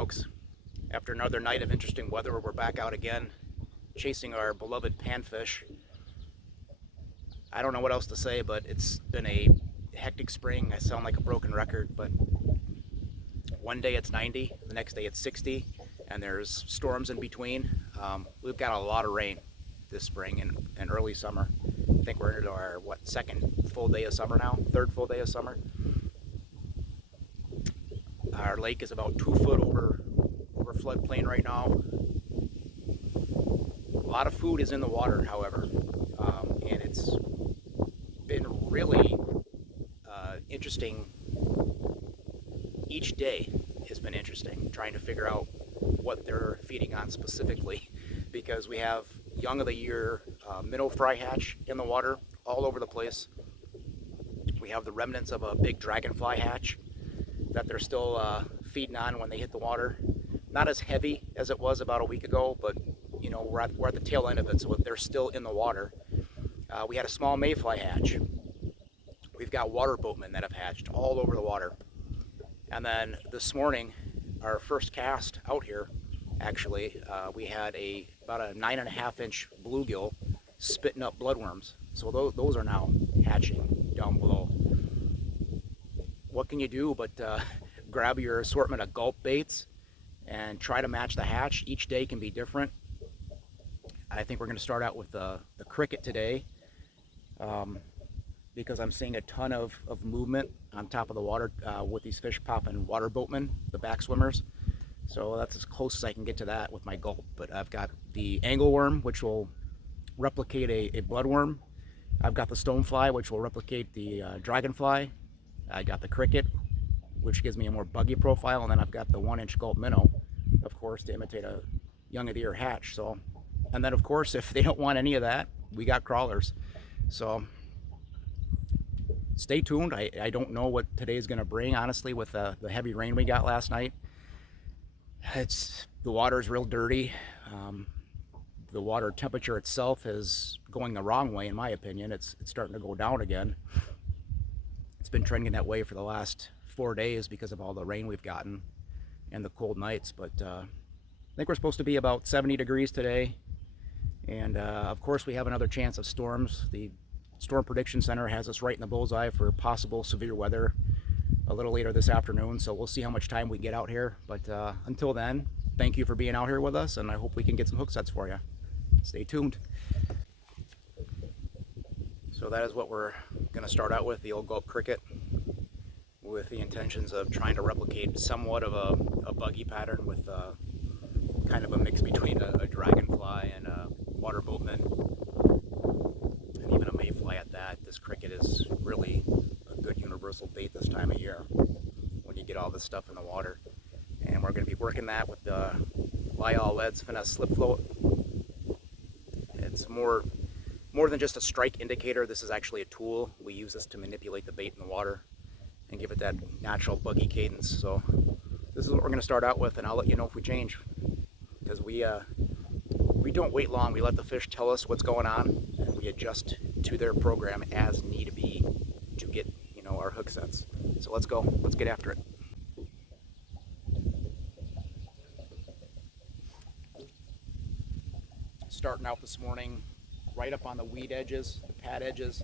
folks. After another night of interesting weather, we're back out again, chasing our beloved panfish. I don't know what else to say, but it's been a hectic spring. I sound like a broken record, but one day it's 90, the next day it's 60, and there's storms in between. We've got a lot of rain this spring and early summer. I think we're into our, second full day of summer now? Third full day of summer. Our lake is about 2 foot over floodplain right now. A lot of food is in the water, however, and it's been really interesting. Each day has been interesting, trying to figure out what they're feeding on specifically, because we have young of the year minnow fry hatch in the water all over the place. We have the remnants of a big dragonfly hatch that they're still feeding on when they hit the water. Not as heavy as it was about a week ago, but you know, we're at the tail end of it, so they're still in the water. We had a small mayfly hatch. We've got water boatmen that have hatched all over the water. And then this morning, our first cast out here, actually, we had about a 9.5-inch bluegill spitting up bloodworms. So those are now hatching down below. What can you do but grab your assortment of gulp baits and try to match the hatch? Each day can be different. I think we're going to start out with the cricket today, because I'm seeing a ton of movement on top of the water with these fish popping water boatmen, the back swimmers. So that's as close as I can get to that with my gulp. But I've got the angleworm, which will replicate a bloodworm. I've got the stonefly, which will replicate the dragonfly. I got the cricket, which gives me a more buggy profile, and then I've got the 1-inch gulp minnow, of course, to imitate a young of the year hatch. So, and then of course, if they don't want any of that, we got crawlers. So stay tuned. I don't know what today's going to bring, honestly, with the heavy rain we got last night. The water is real dirty. The water temperature itself is going the wrong way, in my opinion. It's starting to go down again. It's been trending that way for the last 4 days because of all the rain we've gotten and the cold nights. But I think we're supposed to be about 70 degrees today. And of course, we have another chance of storms. The Storm Prediction Center has us right in the bullseye for possible severe weather a little later this afternoon. So we'll see how much time we get out here. But until then, thank you for being out here with us, and I hope we can get some hook sets for you. Stay tuned. So that is what we're going to start out with, the old gulp cricket, with the intentions of trying to replicate somewhat of a buggy pattern with kind of a mix between a dragonfly and a water boatman, and even a mayfly at that. This cricket is really a good universal bait this time of year when you get all this stuff in the water. And we're going to be working that with the Lyall Leads Finesse Slip Float. It's more than just a strike indicator. This is actually a tool. We use this to manipulate the bait in the water and give it that natural buggy cadence. So this is what we're going to start out with, and I'll let you know if we change, because we don't wait long. We let the fish tell us what's going on, and we adjust to their program as need be to get, you know, our hook sets. So let's go. Let's get after it. Starting out this morning right up on the weed edges, the pad edges.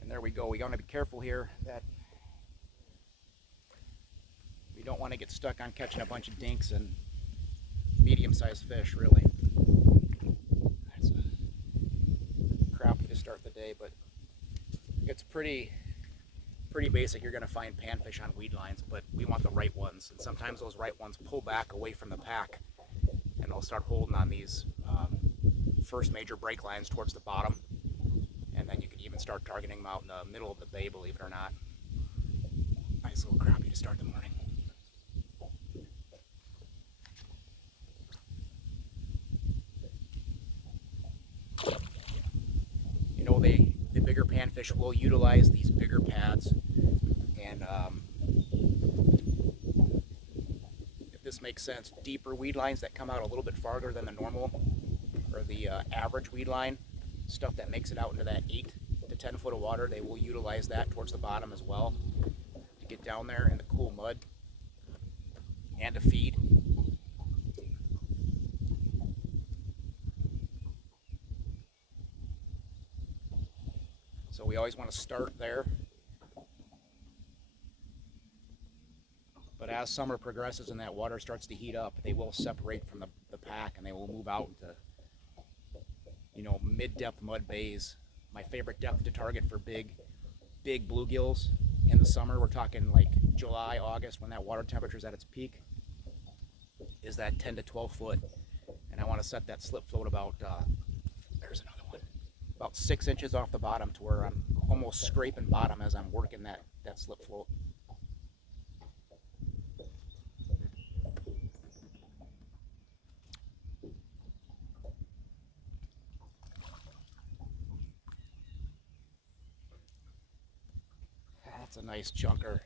And there we go. We got to be careful here that we don't want to get stuck on catching a bunch of dinks and medium-sized fish, really. That's a crappie to start the day, but it's pretty basic. You're going to find panfish on weed lines, but we want the right ones. And sometimes those right ones pull back away from the pack, and they'll start holding on these first major break lines towards the bottom. And then you can even start targeting them out in the middle of the bay, believe it or not. Nice little crappie to start the morning. You know, the bigger panfish will utilize these bigger pads, and if this makes sense, deeper weed lines that come out a little bit farther than the normal or the average weed line, stuff that makes it out into that 8 to 10 foot of water, they will utilize that towards the bottom as well to get down there in the cool mud and to feed. So we always want to start there. But as summer progresses and that water starts to heat up, they will separate from the pack and they will move out into, you know, mid-depth mud bays. My favorite depth to target for big bluegills in the summer, we're talking like July, August, when that water temperature is at its peak, is that 10 to 12 foot. And I want to set that slip float about, there's another one, about 6 inches off the bottom to where I'm almost scraping bottom as I'm working that slip float. That's a nice chunker.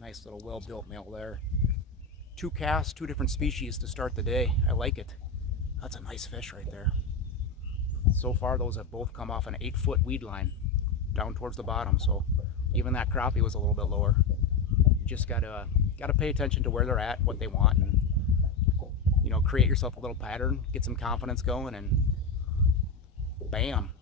Nice little well-built male there. 2 casts, 2 different species to start the day. I like it. That's a nice fish right there. So far those have both come off an 8-foot weed line down towards the bottom, so even that crappie was a little bit lower. You just gotta pay attention to where they're at, what they want, and you know, create yourself a little pattern, get some confidence going, and bam.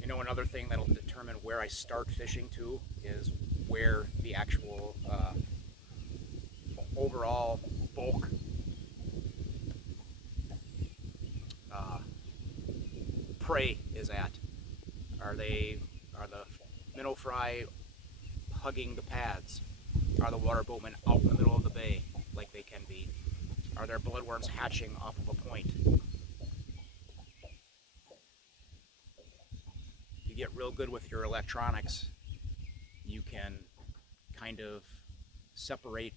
You know, another thing that'll determine where I start fishing too is where the actual overall bulk prey is at. Are the minnow fry hugging the pads? Are the water boatmen out in the middle of the bay like they can be? Are there bloodworms hatching off of a point? If you get real good with your electronics, you can kind of separate,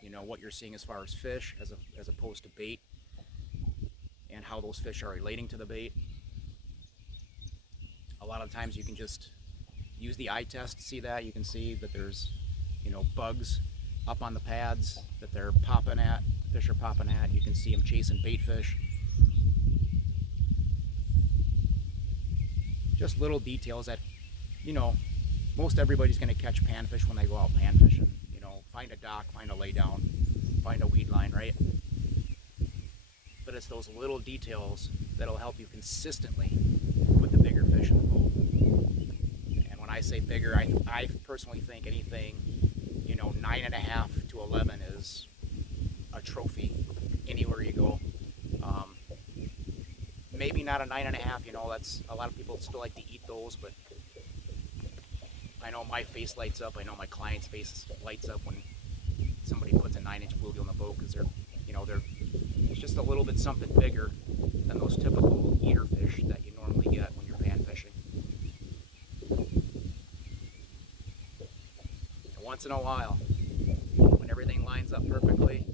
you know, what you're seeing as far as fish as opposed to bait, and how those fish are relating to the bait. A lot of times you can just use the eye test to see that. You can see that there's, you know, bugs up on the pads that they're popping at, the fish are popping at. You can see them chasing bait fish. Just little details that, you know, most everybody's going to catch panfish when they go out panfishing. You know, find a dock, find a laydown, find a weed line, right? But it's those little details that'll help you consistently with the bigger fish in the boat. And when I say bigger, I personally think anything, you know, 9.5 to 11 is a trophy anywhere you go. Maybe not a 9.5, you know, that's, a lot of people still like to eat those, but I know my face lights up. I know my client's face lights up when somebody puts a 9-inch bluegill in the boat, because they're, you know, it's just a little bit something bigger than those typical eater fish that you normally get when you're pan fishing. And once in a while, when everything lines up perfectly,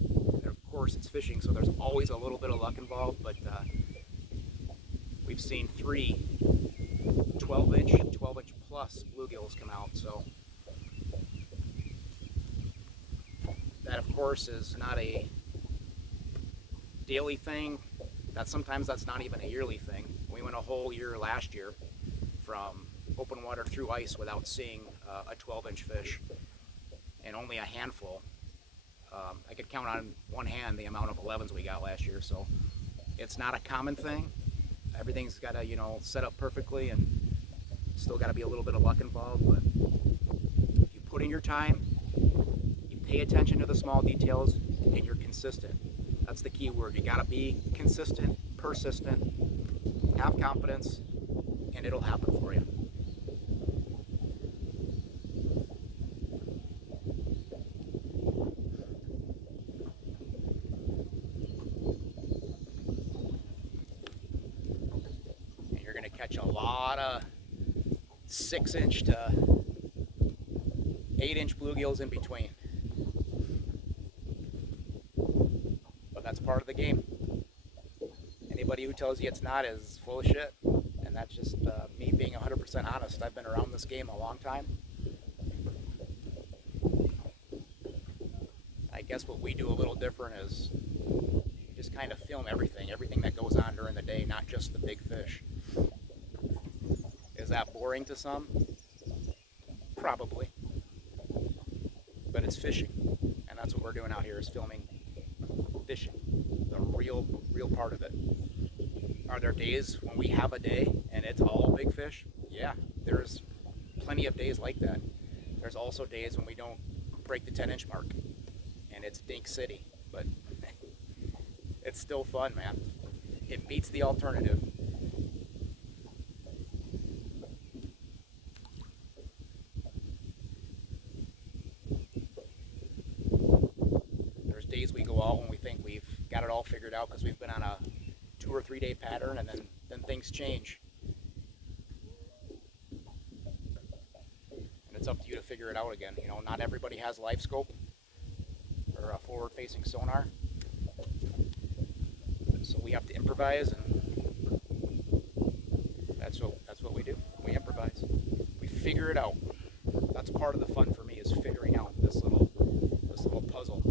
and of course it's fishing, so there's always a little bit of luck involved, but we've seen 3 12-inch and 12-inch plus bluegills come out, so that of course is not a daily thing. Sometimes that's not even a yearly thing. We went a whole year last year from open water through ice without seeing a 12-inch fish, and only a handful. I could count on one hand the amount of 11s we got last year, so it's not a common thing. Everything's got to, you know, set up perfectly, and still got to be a little bit of luck involved. But if you put in your time, you pay attention to the small details, and you're consistent. That's the key word. You got to be consistent, persistent, have confidence, and it'll happen for you. And you're going to catch a lot of 6-inch to 8-inch bluegills in between. part of the game. Anybody who tells you it's not is full of shit. And that's just me being 100% honest. I've been around this game a long time. I guess what we do a little different is we just kind of film everything that goes on during the day, not just the big fish. Is that boring to some? Probably. But it's fishing. And that's what we're doing out here, is filming fishing. The real part of it. Are there days when we have a day and it's all big fish? Yeah, there's plenty of days like that. There's also days when we don't break the 10-inch mark and it's Dink City, but it's still fun, man. It beats the alternative. There's days we go out when we think we've got it all figured out because we've been on a 2 or 3 day pattern, and then things change. And it's up to you to figure it out again. You know, not everybody has live scope or a forward-facing sonar. So we have to improvise, and that's what we do. We improvise. We figure it out. That's part of the fun for me, is figuring out this little puzzle.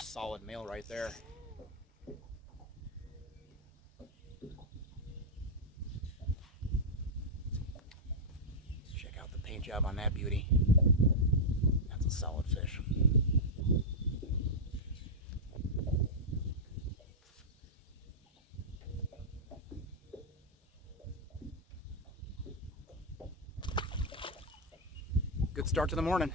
Solid male right there. Check out the paint job on that beauty. That's a solid fish. Good start to the morning.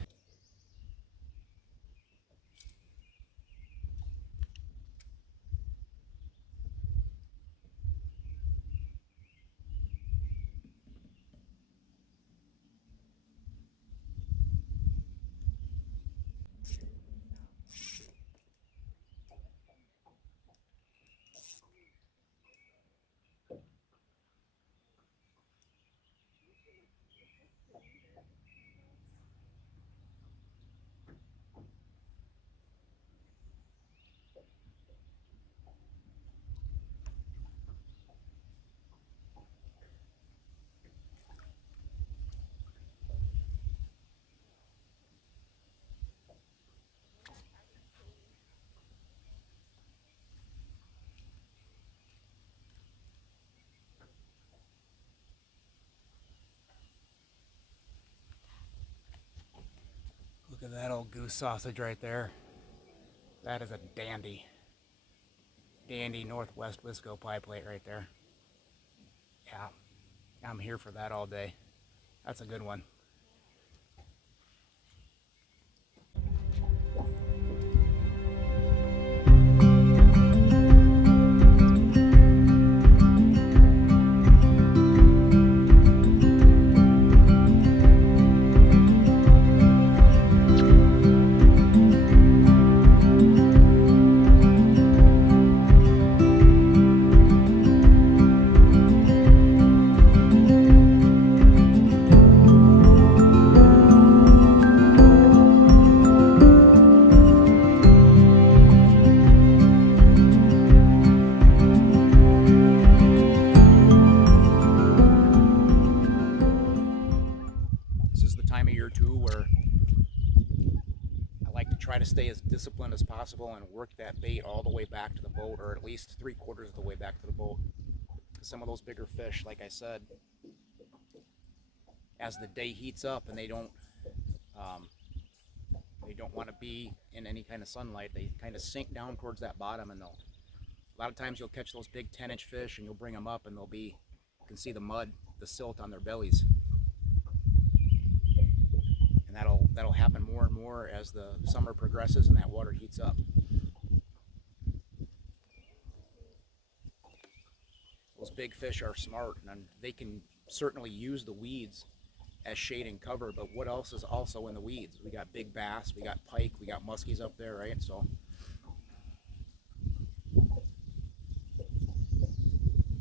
Look at that old goose sausage right there. That is a dandy. Dandy Northwest Wisco pie plate right there. Yeah, I'm here for that all day. That's a good one. disciplined as possible and work that bait all the way back to the boat, or at least 3/4 of the way back to the boat. Some of those bigger fish, like I said, as the day heats up and um, they don't want to be in any kind of sunlight, they kind of sink down towards that bottom, and a lot of times you'll catch those big 10-inch fish and you'll bring them up and you can see the mud, the silt on their bellies. And that'll happen more and more as the summer progresses and that water heats up. Those big fish are smart, and they can certainly use the weeds as shade and cover, but what else is also in the weeds? We got big bass, we got pike, we got muskies up there, right? So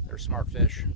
they're smart fish.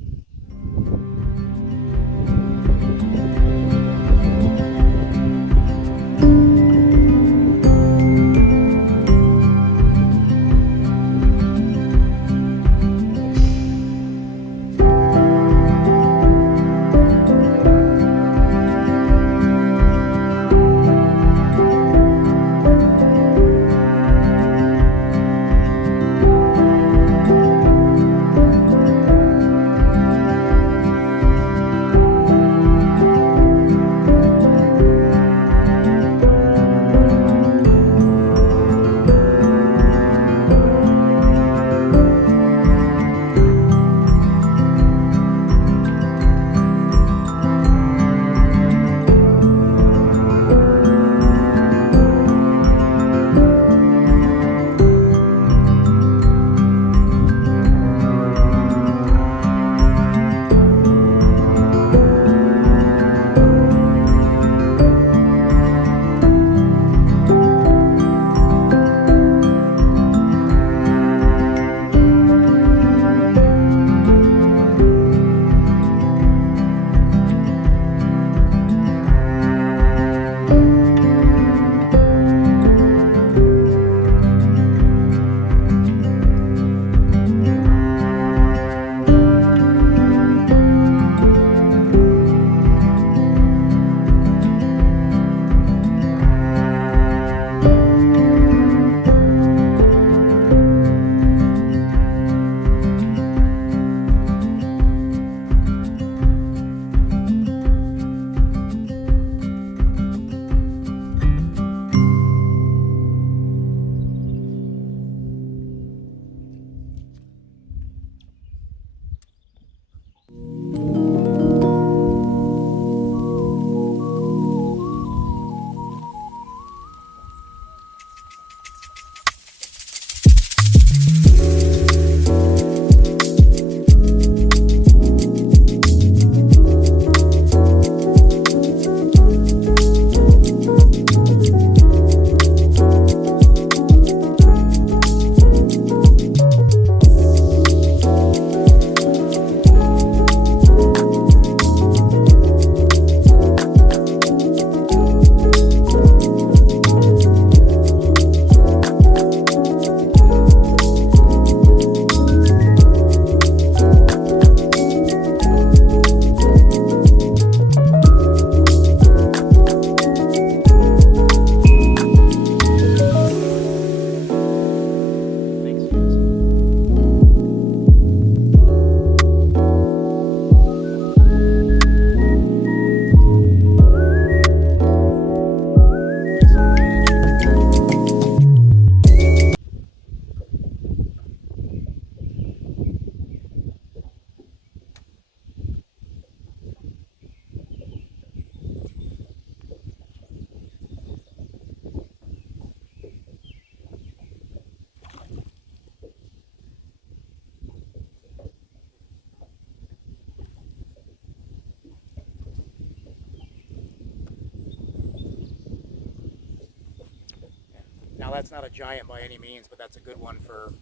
Now that's not a giant by any means, but that's a good one for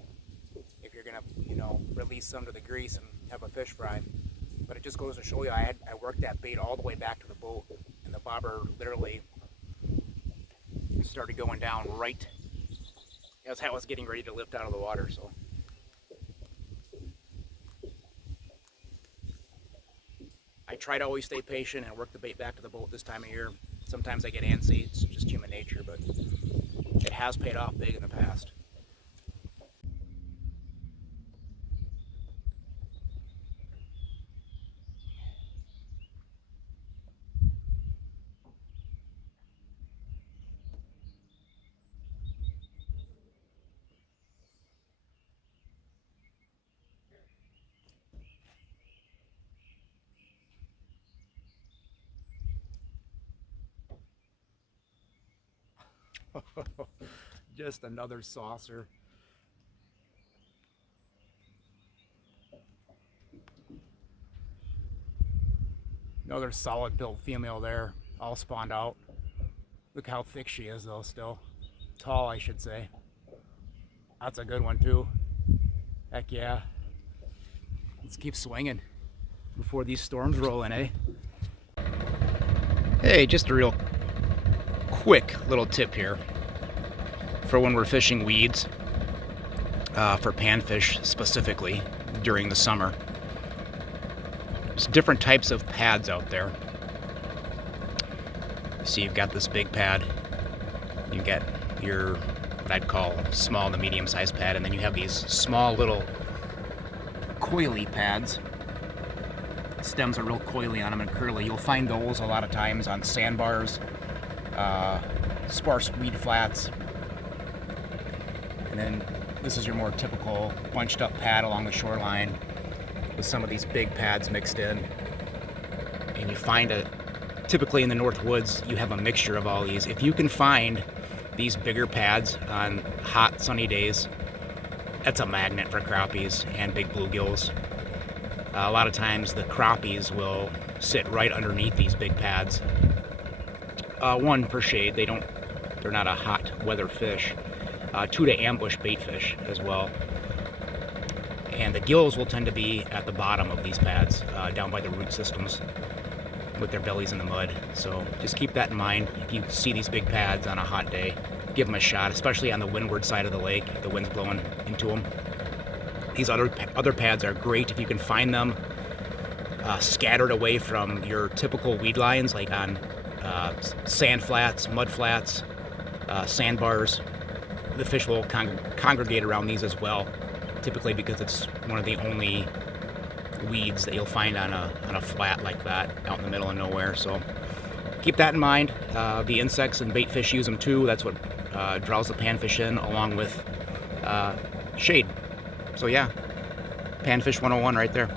if you're gonna, release some to the grease and have a fish fry. But it just goes to show you, I worked that bait all the way back to the boat, and the bobber literally started going down right as I was getting ready to lift out of the water. So I try to always stay patient and work the bait back to the boat this time of year. Sometimes I get antsy, it's just human nature, but it has paid off big in the past. Just another saucer. Another solid built female there, all spawned out. Look how thick she is though, still. Tall, I should say. That's a good one too. Heck yeah. Let's keep swinging before these storms roll in, eh? Hey, just a real quick little tip here for when we're fishing weeds, for panfish specifically during the summer. There's different types of pads out there. See, you've got this big pad, you get your what I'd call small to medium sized pad, and then you have these small little coily pads. Stems are real coily on them and curly. You'll find those a lot of times on sandbars, sparse weed flats, and then this is your more typical bunched up pad along the shoreline with some of these big pads mixed in. And you find typically in the North Woods, you have a mixture of all these. If you can find these bigger pads on hot sunny days, that's a magnet for crappies and big bluegills. A lot of times the crappies will sit right underneath these big pads. One, for shade, they're not a hot weather fish. Two, to ambush bait fish as well. And the gills will tend to be at the bottom of these pads, down by the root systems, with their bellies in the mud. So just keep that in mind. If you see these big pads on a hot day, give them a shot, especially on the windward side of the lake. The wind's blowing into them. These other pads are great if you can find them scattered away from your typical weed lines, like on sand flats, mud flats, sandbars. The fish will congregate around these as well, typically because it's one of the only weeds that you'll find on a flat like that out in the middle of nowhere. So keep that in mind. The insects and bait fish use them too. That's what draws the panfish in, along with shade. So yeah, Panfish 101 right there.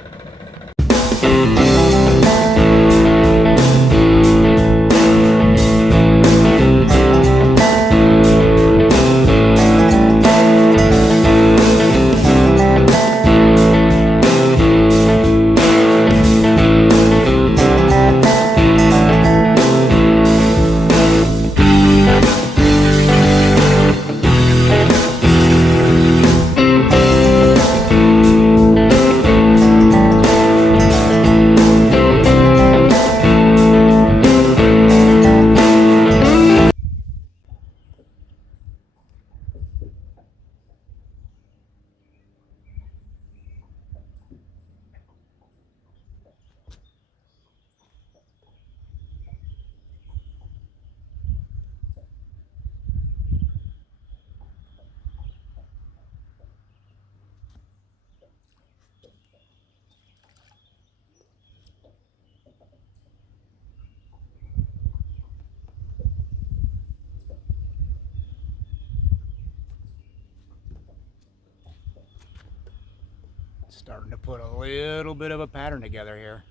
Starting to put a little bit of a pattern together here.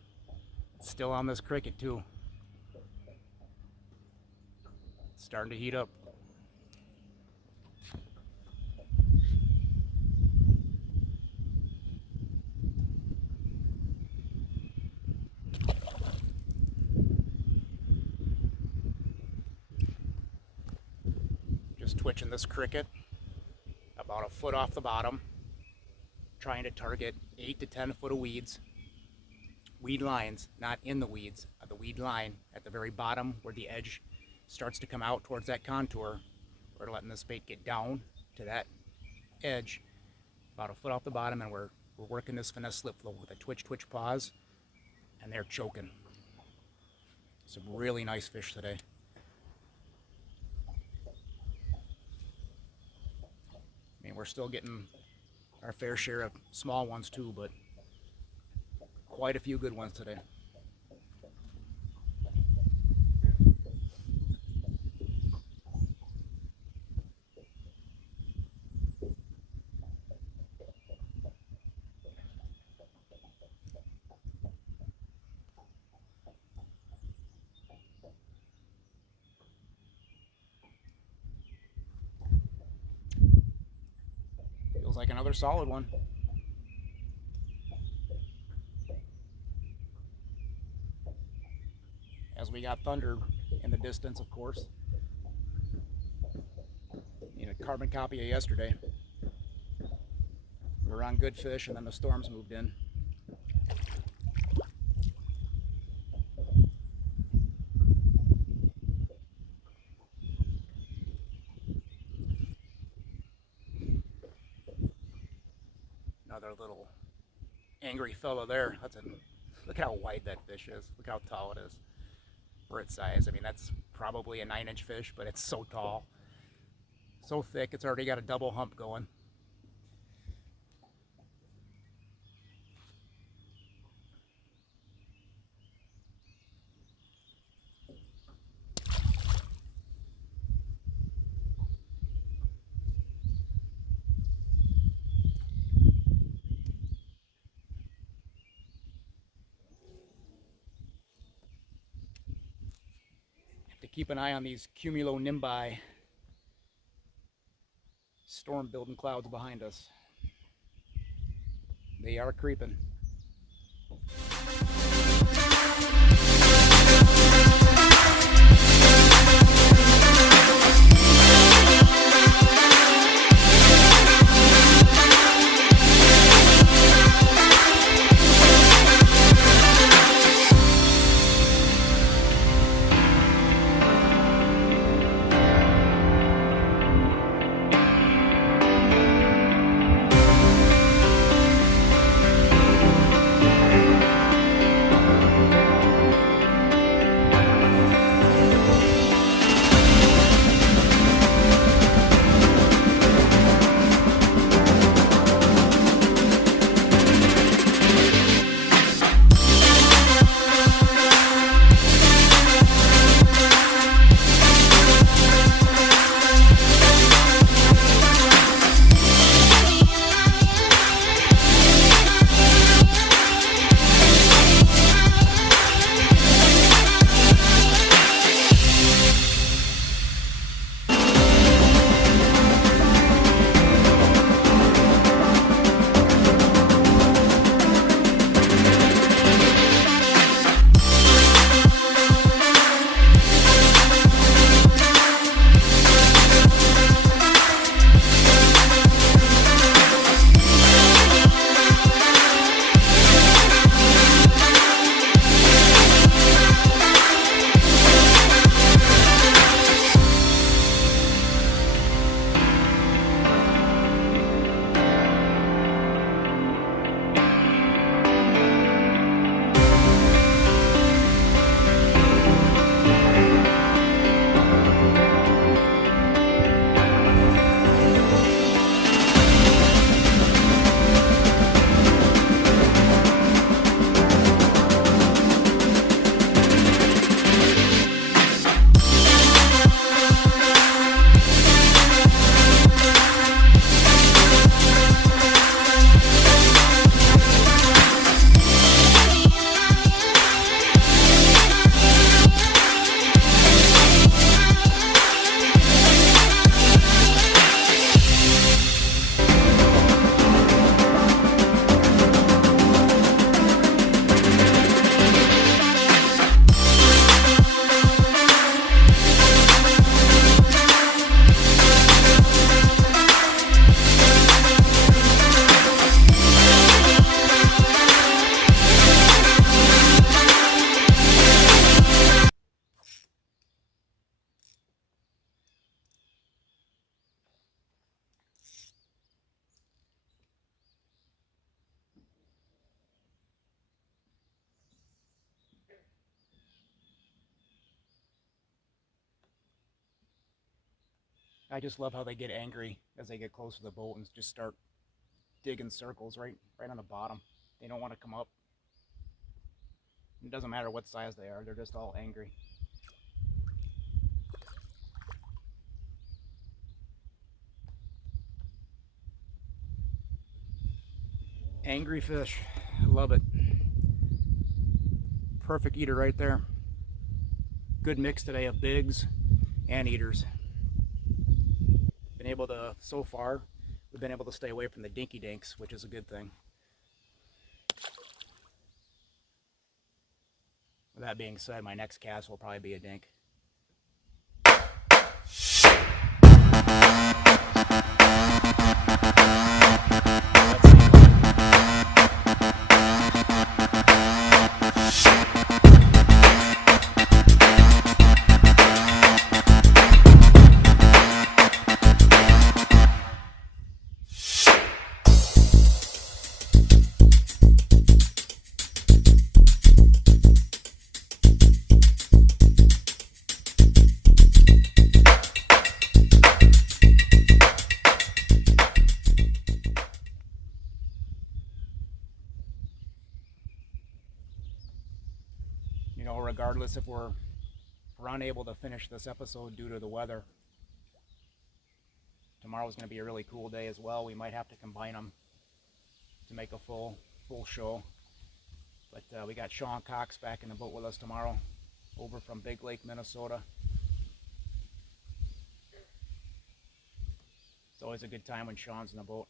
It's still on this cricket too. It's starting to heat up. Just twitching this cricket about a foot off the bottom, trying to target 8 to 10 foot of weeds. Weed lines, not in the weeds, the weed line at the very bottom where the edge starts to come out towards that contour. We're letting this bait get down to that edge, about a foot off the bottom, and we're working this finesse slip flow with a twitch pause, and they're choking. Some really nice fish today. still getting our fair share of small ones too, but quite a few good ones today. Feels like another solid one. As we got thunder in the distance, of course. Need a carbon copy of yesterday. We were on good fish, and then the storms moved in. Another little angry fellow there. Look how wide that fish is. Look how tall it is for its size. I mean, that's probably a 9-inch fish, but it's so tall, so thick. It's already got a double hump going. Keep an eye on these cumulonimbi storm building clouds behind us. They are creeping. I just love how they get angry as they get close to the boat and just start digging circles right on the bottom. They don't want to come up. It doesn't matter what size they are, they're just all angry. Angry fish. I love it. Perfect eater right there. Good mix today of bigs and eaters. Been able to, so far, we've been able to stay away from the dinky dinks, which is a good thing. With that being said, my next cast will probably be a dink. You know, regardless if we're unable to finish this episode due to the weather, tomorrow's going to be a really cool day as well. We might have to combine them to make a full show. But we got Sean Cox back in the boat with us tomorrow, over from Big Lake, Minnesota. It's always a good time when Sean's in the boat.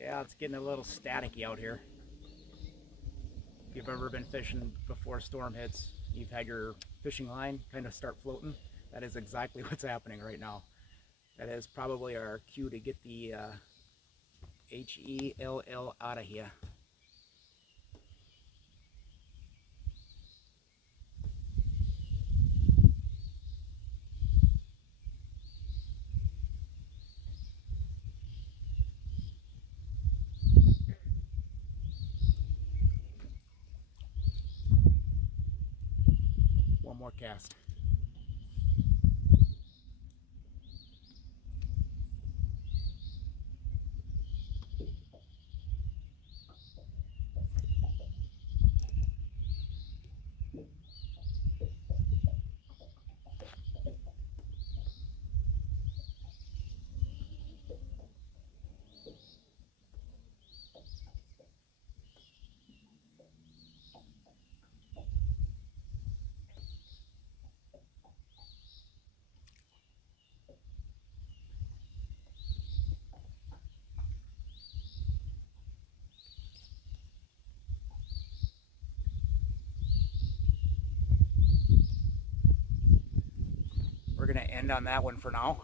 Yeah, it's getting a little staticky out here. If you've ever been fishing before a storm hits, you've had your fishing line kind of start floating. That is exactly what's happening right now. That is probably our cue to get the HELL out of here. One more cast. We're going to end on that one for now.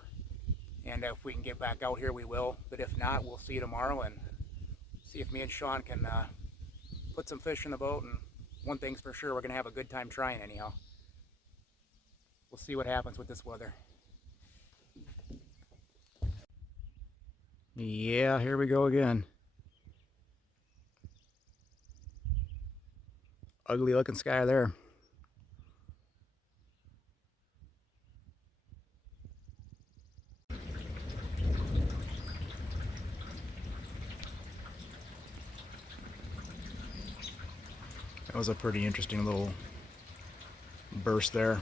And if we can get back out here, we will. But if not, we'll see you tomorrow and see if me and Sean can put some fish in the boat. And one thing's for sure, we're going to have a good time trying anyhow. We'll see what happens with this weather. Yeah, here we go again. Ugly looking sky there. That was a pretty interesting little burst there.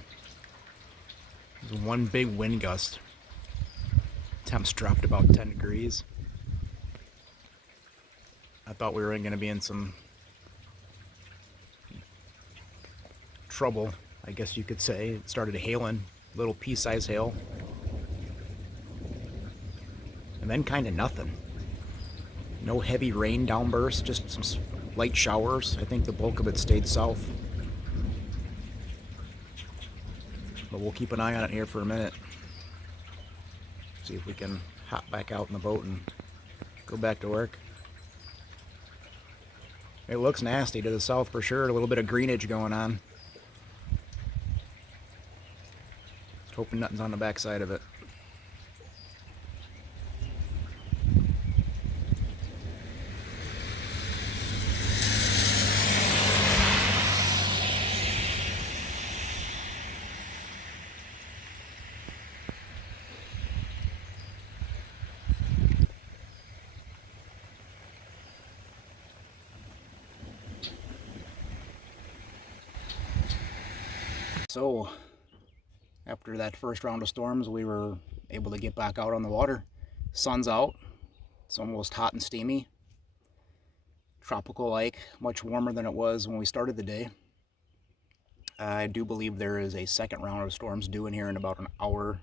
It was one big wind gust. Temps dropped about 10 degrees. I thought we were going to be in some trouble, I guess you could say. It started hailing, little pea-sized hail. And then kind of nothing. No heavy rain downbursts, just some light showers. I think the bulk of it stayed south. But we'll keep an eye on it here for a minute. See if we can hop back out in the boat and go back to work. It looks nasty to the south for sure. A little bit of greenage going on. Hoping nothing's on the backside of it. So, after that first round of storms, we were able to get back out on the water. Sun's out. It's almost hot and steamy. Tropical-like, much warmer than it was when we started the day. I do believe there is a second round of storms due in here in about an hour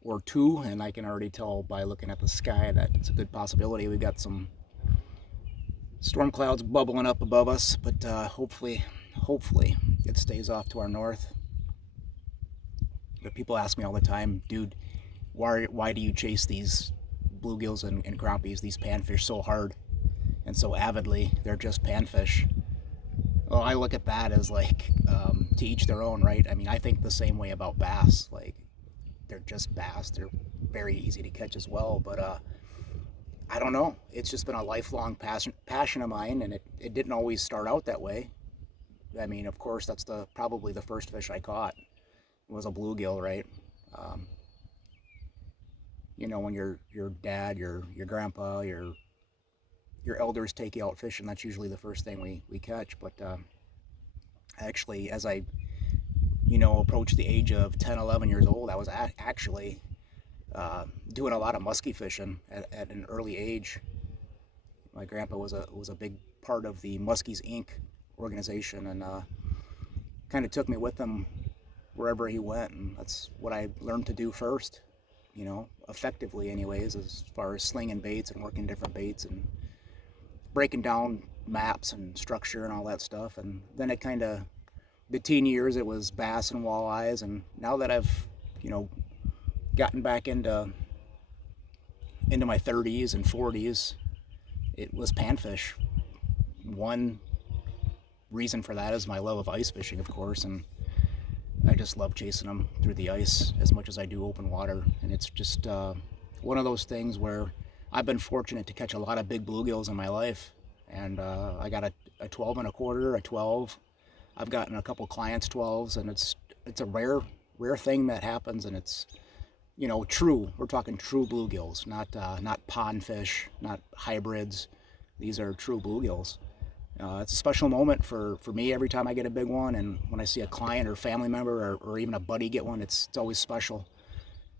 or two, and I can already tell by looking at the sky that it's a good possibility. We've got some storm clouds bubbling up above us, but hopefully it stays off to our north. But people ask me all the time, dude, why do you chase these bluegills and crappies, these panfish, so hard and so avidly? They're just panfish. Well, I look at that as like to each their own, right? I mean, I think the same way about bass. Like, they're just bass. They're very easy to catch as well. But I don't know. It's just been a lifelong passion of mine, and it didn't always start out that way. I mean, of course, that's probably the first fish I caught. It was a bluegill, right? You know, when your dad, your grandpa, your elders take you out fishing, that's usually the first thing we catch. But actually, as I approached the age of 10, 11 years old, I was actually doing a lot of muskie fishing at an early age. My grandpa was a big part of the Muskies Inc. organization, and kind of took me with him wherever he went, and that's what I learned to do first, effectively anyways, as far as slinging baits and working different baits and breaking down maps and structure and all that stuff. And then it kind of, the teen years, it was bass and walleyes, and now that I've gotten back into my 30s and 40s, it was panfish. One reason for that is my love of ice fishing, of course, and I just love chasing them through the ice as much as I do open water. And it's just one of those things where I've been fortunate to catch a lot of big bluegills in my life. And I got a 12 and a quarter, a 12. I've gotten a couple clients 12s, and it's a rare thing that happens. And it's true. We're talking true bluegills, not pond fish, not hybrids. These are true bluegills. It's a special moment for me every time I get a big one, and when I see a client or family member or even a buddy get one, it's always special.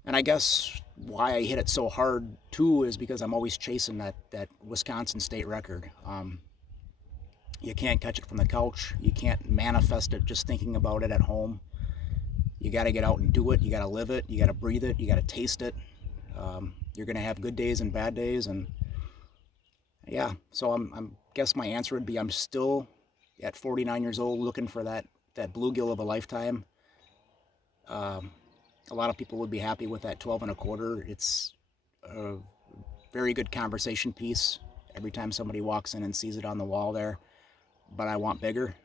And I guess why I hit it so hard too is because I'm always chasing that Wisconsin state record. You can't catch it from the couch. You can't manifest it just thinking about it at home. You got to get out and do it. You got to live it. You got to breathe it. You got to taste it. You're going to have good days and bad days, and yeah. So I'm guess my answer would be I'm still at 49 years old looking for that bluegill of a lifetime. A lot of people would be happy with that 12 and a quarter. It's a very good conversation piece every time somebody walks in and sees it on the wall there. But I want bigger,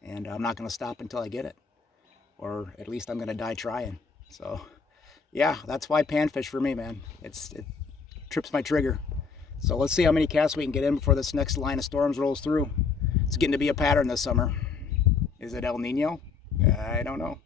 and I'm not going to stop until I get it, or at least I'm going to die trying. So yeah, that's why panfish for me, man. trips my trigger. So let's see how many casts we can get in before this next line of storms rolls through. It's getting to be a pattern this summer. Is it El Nino? I don't know.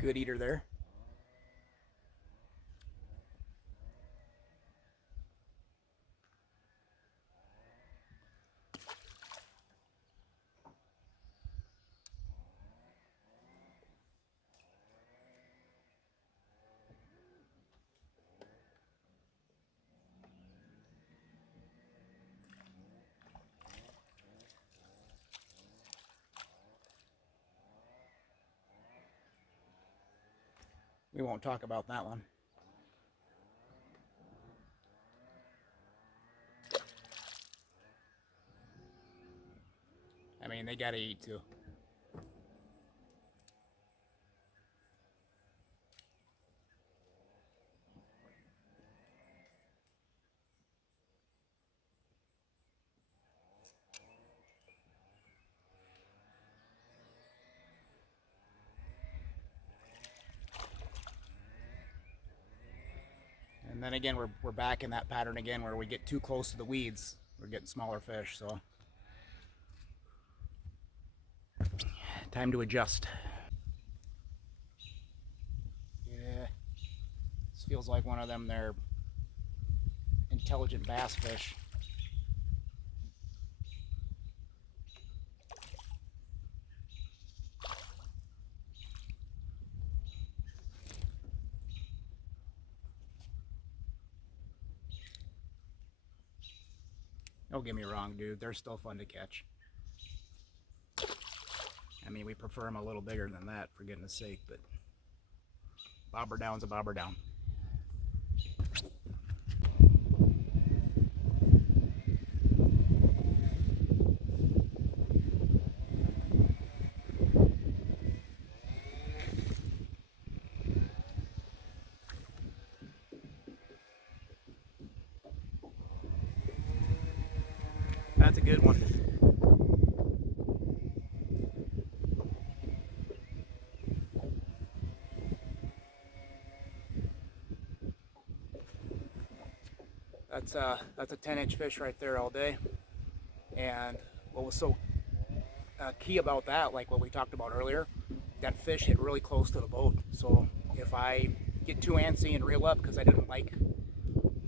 Good eater there. We won't talk about that one. I mean, they gotta eat too. And then again, we're back in that pattern again where we get too close to the weeds. We're getting smaller fish, so time to adjust. Yeah, this feels like one of them there intelligent bass fish. Don't get me wrong, dude. They're still fun to catch. I mean, we prefer them a little bigger than that, for goodness sake, but bobber down's a bobber down. That's a good one. That's a 10-inch fish right there all day. And what was so key about that, like what we talked about earlier, that fish hit really close to the boat. So if I get too antsy and reel up because I didn't like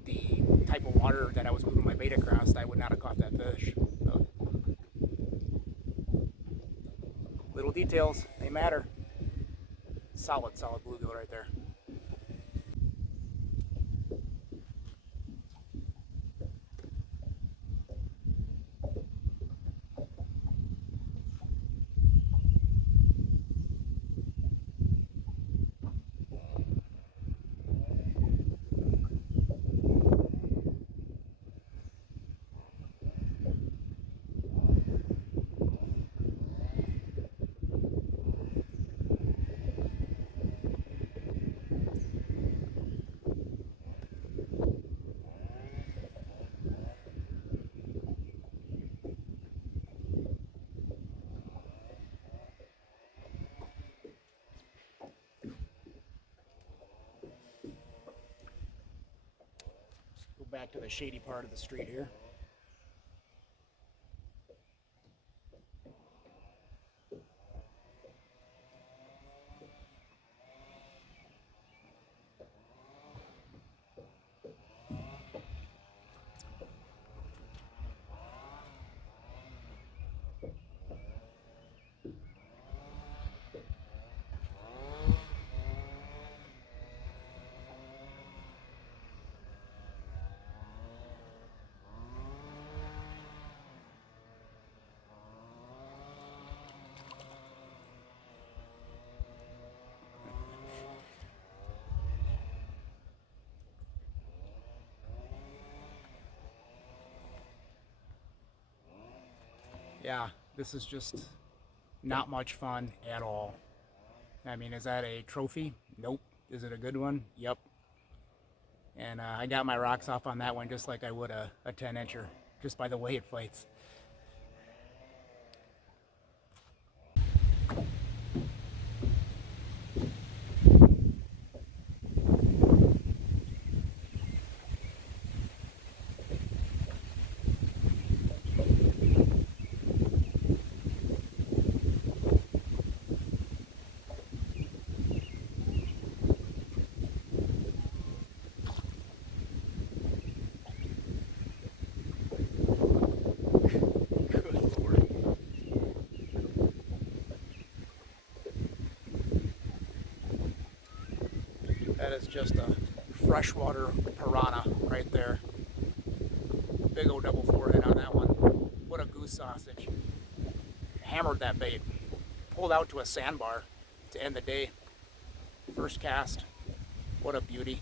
the type of water that I was moving my bait across, I would not have caught that fish. So, little details, they matter. Solid bluegill right there. Go back to the shady part of the street here. Yeah, this is just Not much fun at all. I mean, is that a trophy? Nope. Is it a good one? Yep. And I got my rocks off on that one just like I would a 10-incher, just by the way it fights. Good Lord. That is just a freshwater piranha right there. Big old double forehead on that one. What a goose sausage. Hammered that bait. Pulled out to a sandbar to end the day. First cast. What a beauty.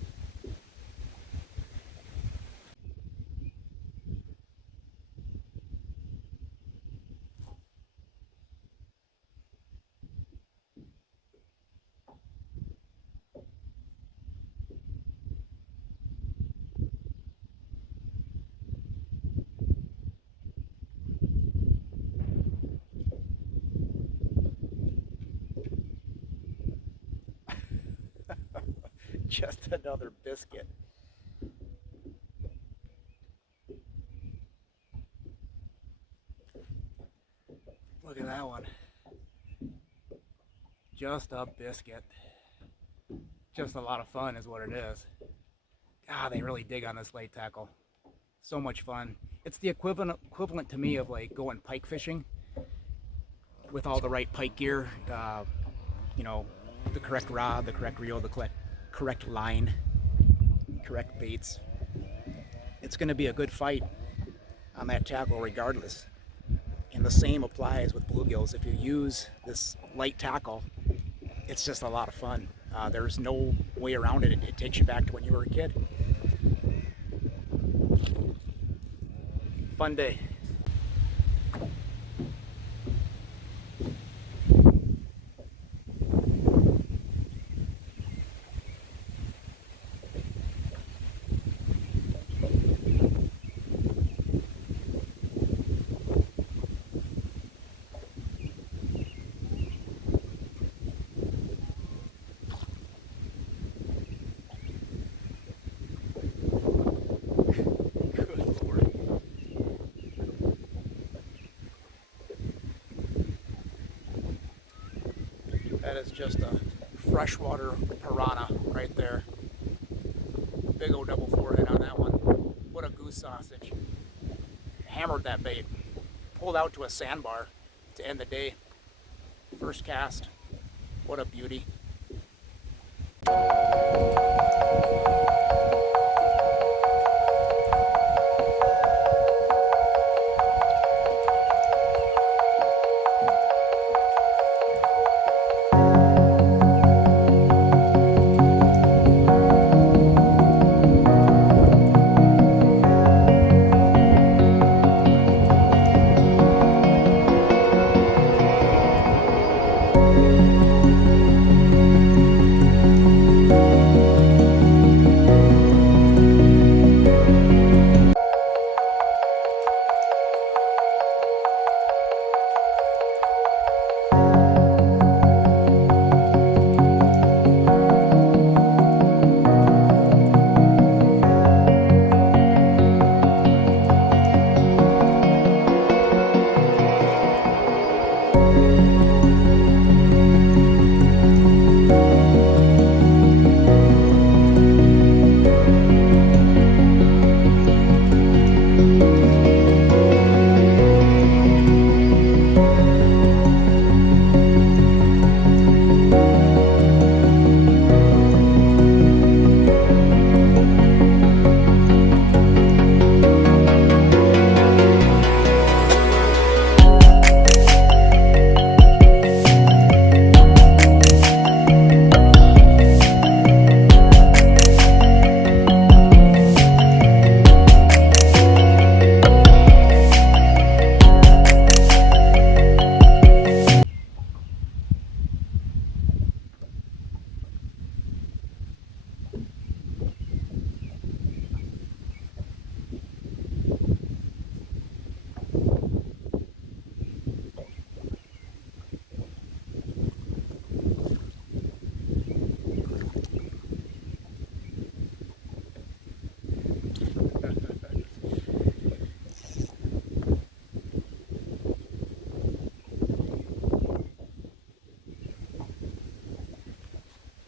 Just another biscuit. Look at that one. Just a biscuit. Just a lot of fun is what it is. Ah, they really dig on this light tackle. So much fun. It's the equivalent to me of like going pike fishing with all the right pike gear. You know, the correct rod, the correct reel, the correct line, correct baits. It's going to be a good fight on that tackle regardless. And the same applies with bluegills. If you use this light tackle, it's just a lot of fun. There's no way around it. It takes you back to when you were a kid. Fun day. Good Lord. That is just a freshwater piranha right there. Big old double forehead on that one. What a goose sausage. Hammered that bait. Pulled out to a sandbar to end the day. First cast. What a beauty.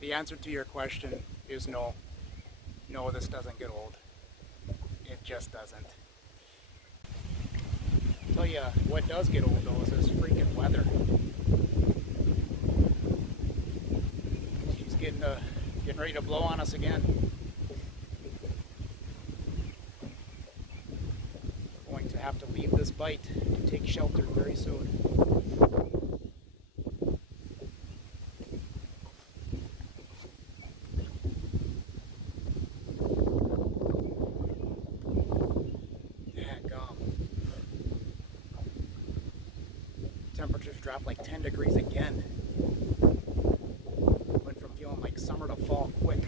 the answer to your question is no. No, this doesn't get old. It just doesn't. I'll tell you what does get old though is this freaking weather. She's getting ready to blow on us again. We're going to have to leave this bite to take shelter very soon. Temperatures dropped like 10 degrees again. Went from feeling like summer to fall quick.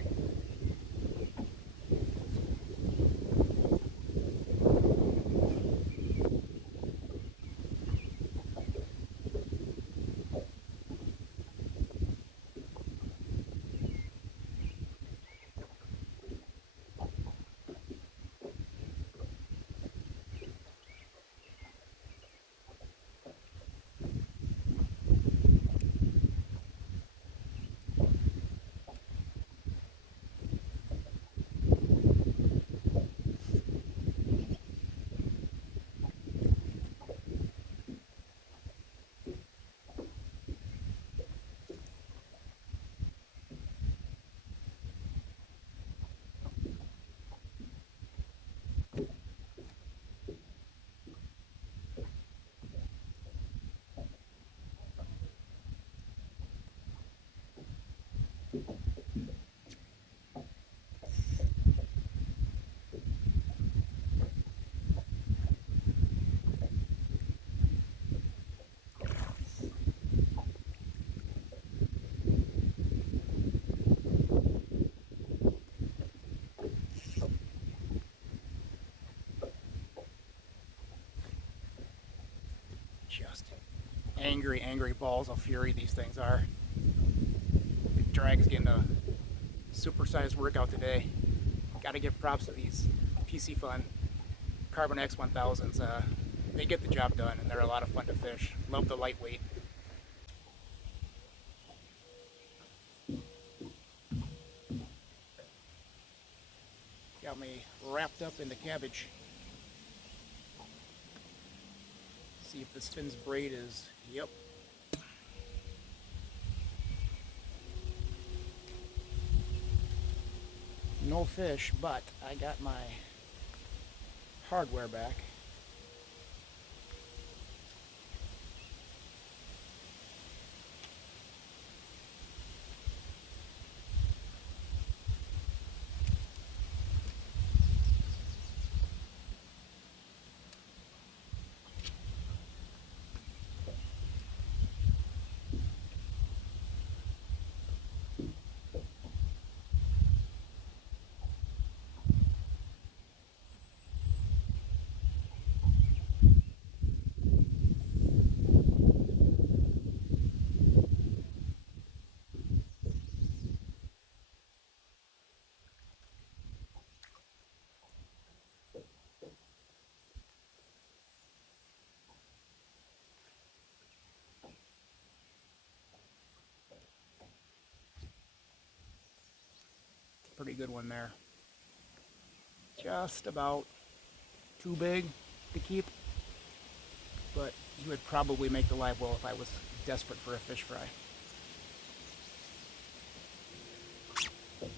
Just angry, angry balls of fury these things are. The drag's getting a supersized workout today. Gotta give props to these PC Fun Carbon X 1000s. They get the job done and they're a lot of fun to fish. Love the lightweight. Got me wrapped up in the cabbage. See if this fin's braid is, yep. No fish, but I got my hardware back. Pretty good one there. Just about too big to keep, but he would probably make the live well if I was desperate for a fish fry.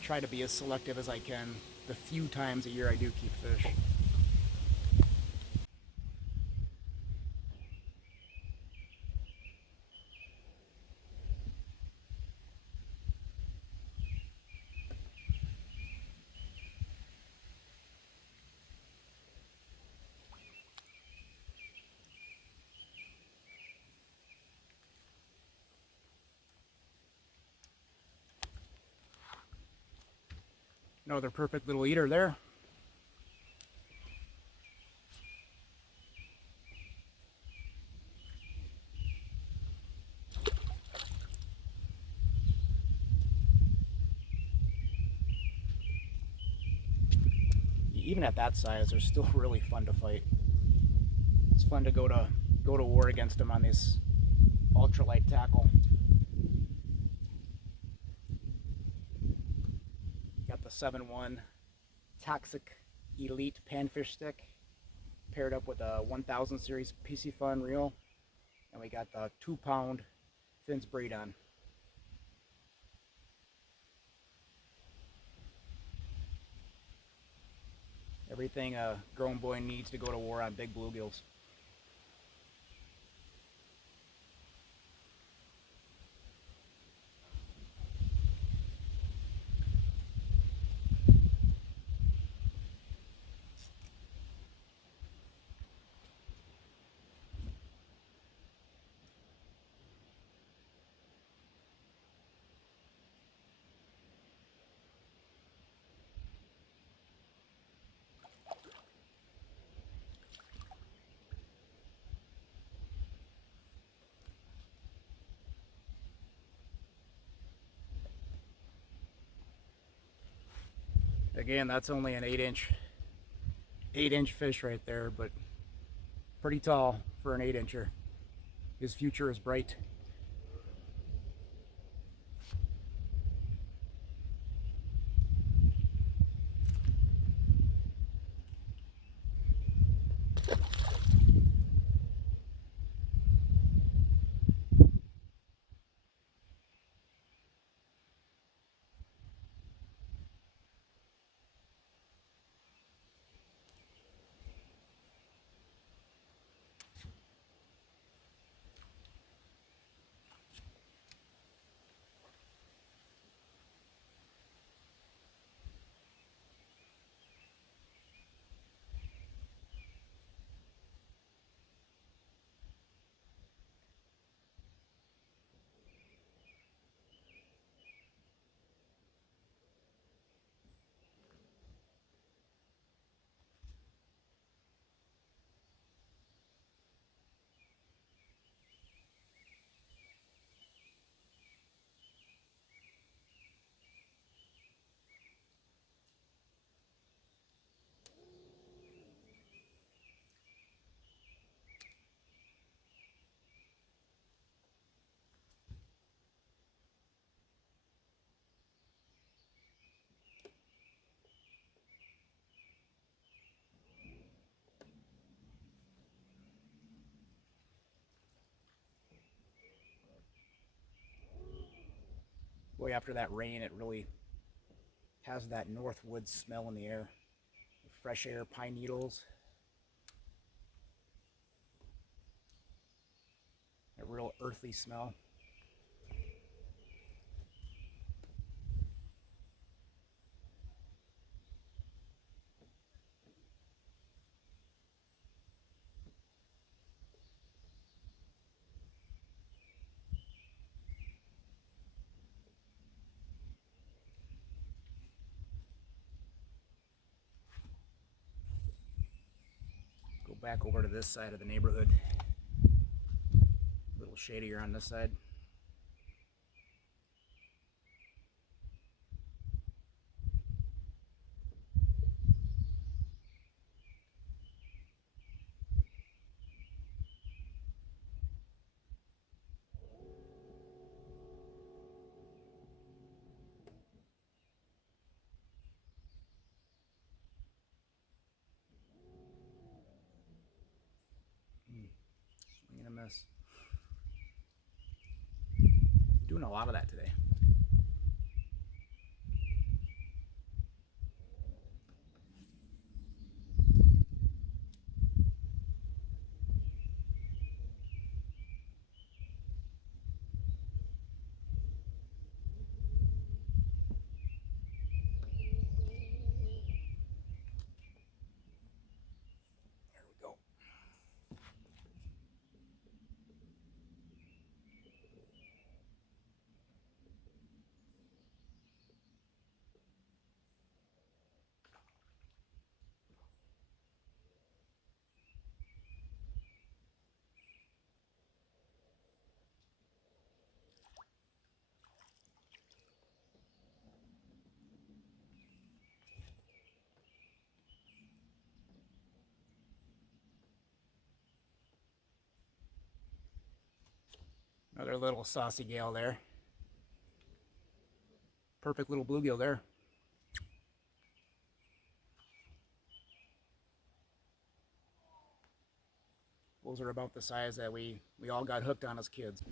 Try to be as selective as I can the few times a year I do keep fish. Another perfect little eater there. Even at that size, they're still really fun to fight. It's fun to go to war against them on this ultralight tackle. the 7-1 Toxic Elite Panfish Stick paired up with a 1000 series PC Fun reel, and we got the 2-pound Finn's braid on. Everything a grown boy needs to go to war on big bluegills. Again, that's only an 8-inch fish right there, but pretty tall for an 8-incher. His future is bright. Boy, after that rain, it really has that north woods smell in the air. Fresh air, pine needles. A real earthy smell. Go back over to this side of the neighborhood. A little shadier on this side. Swing and a miss. Doing a lot of that today. There we go. Another little saucy gal there. Perfect little bluegill there. Those are about the size that we all got hooked on as kids.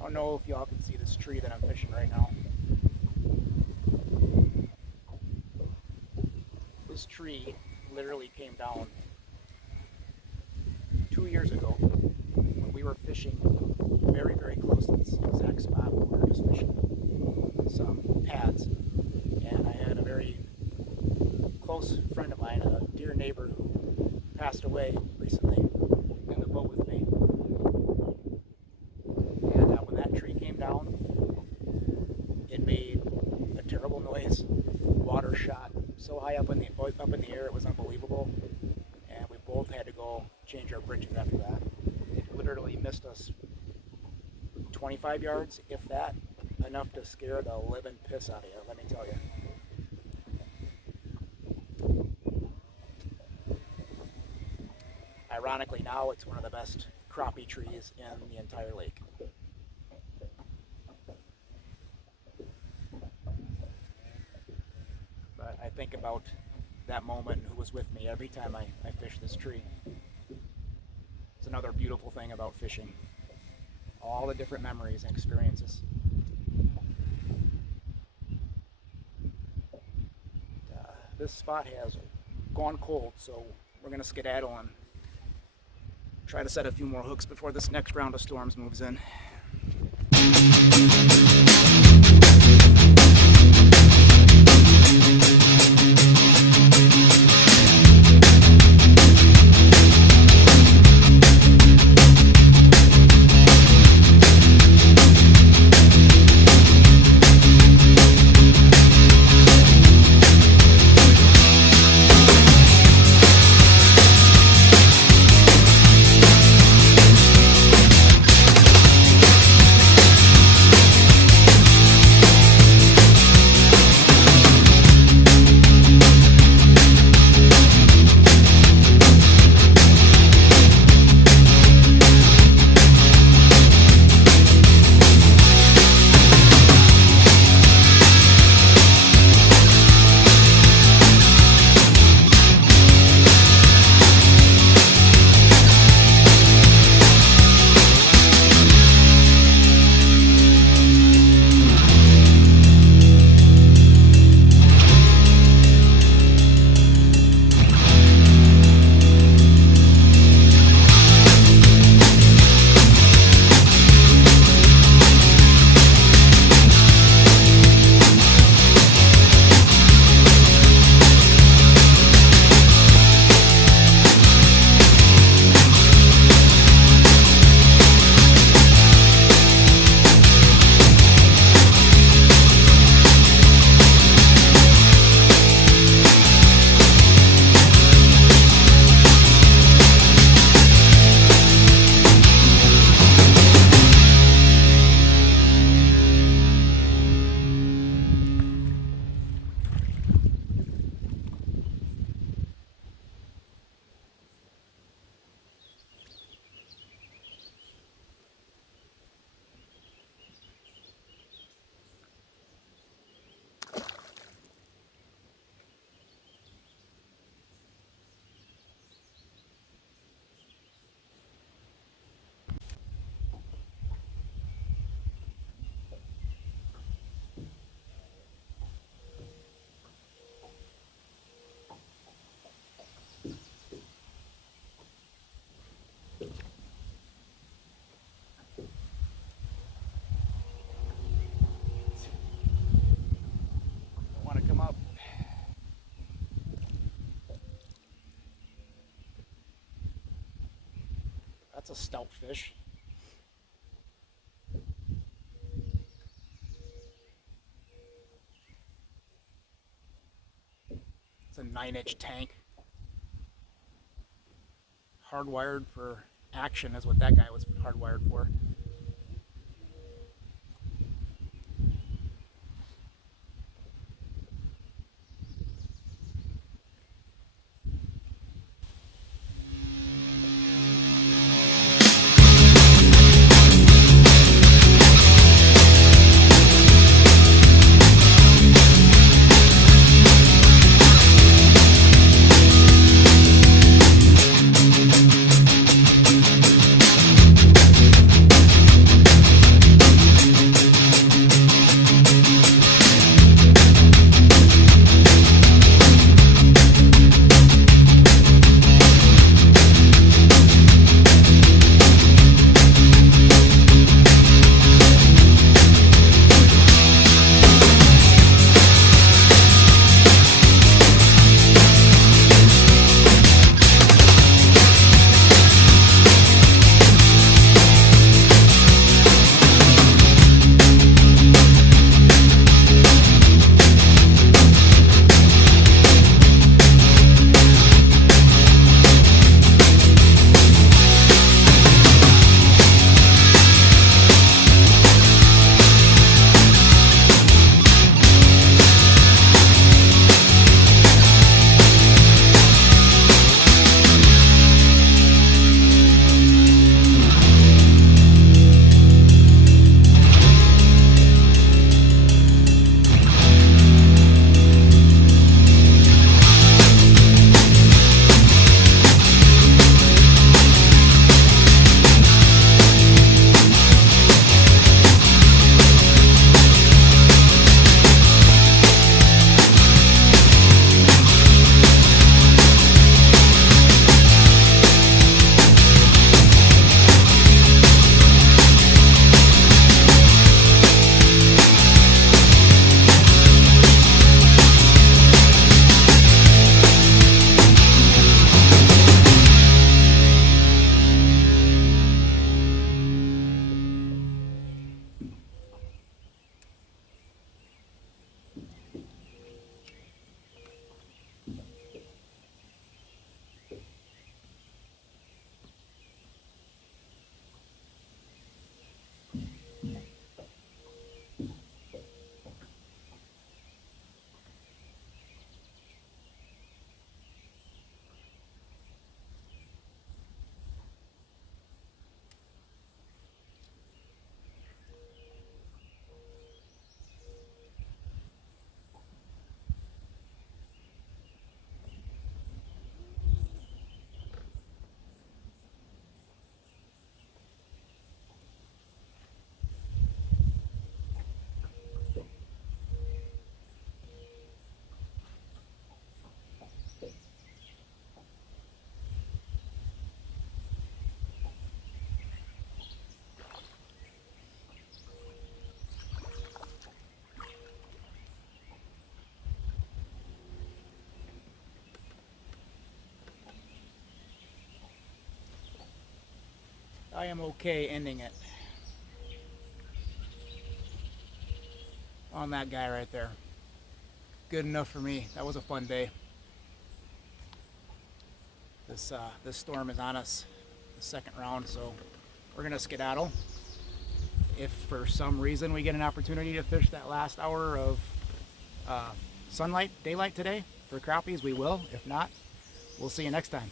I don't know if y'all can see this tree that I'm fishing right now. This tree literally came down 2 years ago when we were fishing very, very close to this exact spot where we were just fishing some pads. And I had a very close friend of mine, a dear neighbor who passed away recently, in the boat with me. And when that tree came down, it made a terrible noise. Water shot so high up in the air, it was unbelievable. And we both had to go change our bridges after that. It literally missed us 25 yards, if that, enough to scare the living piss out of you, let me tell you. Ironically, now it's one of the best crappie trees in the entire lake. But I think about that moment and who was with me every time I fish this tree. It's another beautiful thing about fishing. All the different memories and experiences. This spot has gone cold, so we're going to skedaddle and try to set a few more hooks before this next round of storms moves in. That's a stout fish. It's a 9-inch tank. Hardwired for action is what that guy was hardwired for. I am okay ending it on that guy right there. Good enough for me. That was a fun day. This storm is on us, the second round, so we're gonna skedaddle. If for some reason we get an opportunity to fish that last hour of daylight today for crappies, we will. If not, we'll see you next time.